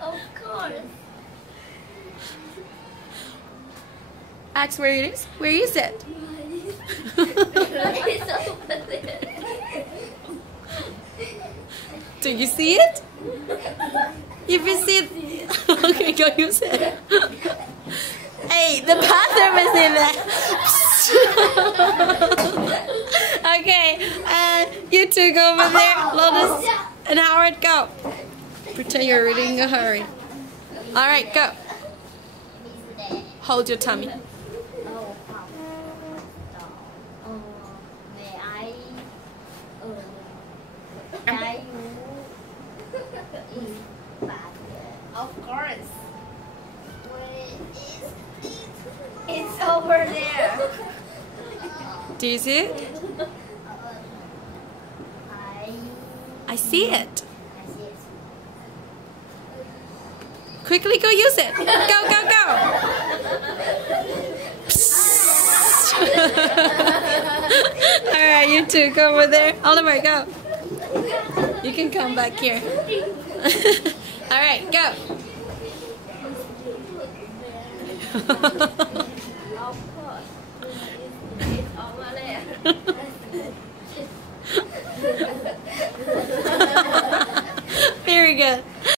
Of course. Ask where it is. Where is it? It's over there. Do you see it? If you see it, okay, go use it. Hey, the bathroom is in there. Okay, you two go over there. Lotus and Howard, go. Pretend you're really in a hurry. All right, go. Hold your tummy. Of course. It's over there. Do you see it? I see it. Quickly go use it. Go, go, go. Alright, you two go over there. Oliver, go. You can come back here. Alright, go. Of course. It's over there.